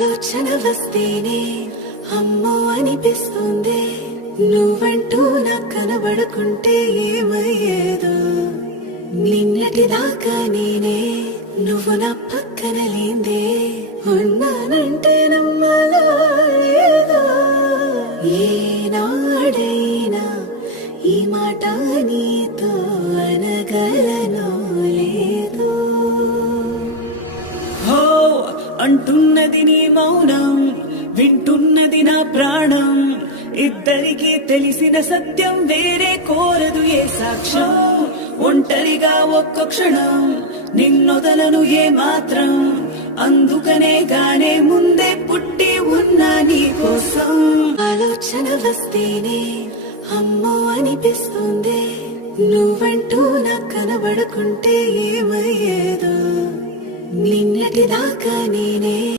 ఆలోచన వస్తేనే అమ్మో అనిపిస్తుంది. నువ్వంటూ నాకు కనబడుకుంటే ఏమయ్యేదో. నిన్నటిదాకా నేనే, నువ్వు నా పక్కన లేందే. ఉన్నానంటే నమ్మాలో లేదో. ఏనాడైనా ఈ మాట నీతో అనగలనో లేదో. హో అంటున్నది నీ మౌనం, వింటున్నది నా ప్రాణం. ఇద్దరికీ తెలిసిన సత్యం వేరే కోరదు ఏ సాక్ష్యం. ఒంటరిగా ఒక్క క్షణం నిన్నొదలను ఏ మాత్రం. అందుకనే గానే ముందే పుట్టి ఉన్నా నీ కోసం. ఆలోచన వస్తేనే అమ్మో అనిపిస్తుంది. నువ్వంటూ నాకు కనబడుకుంటే ఏమయ్యేదో. నిన్నటిదాకా నేనే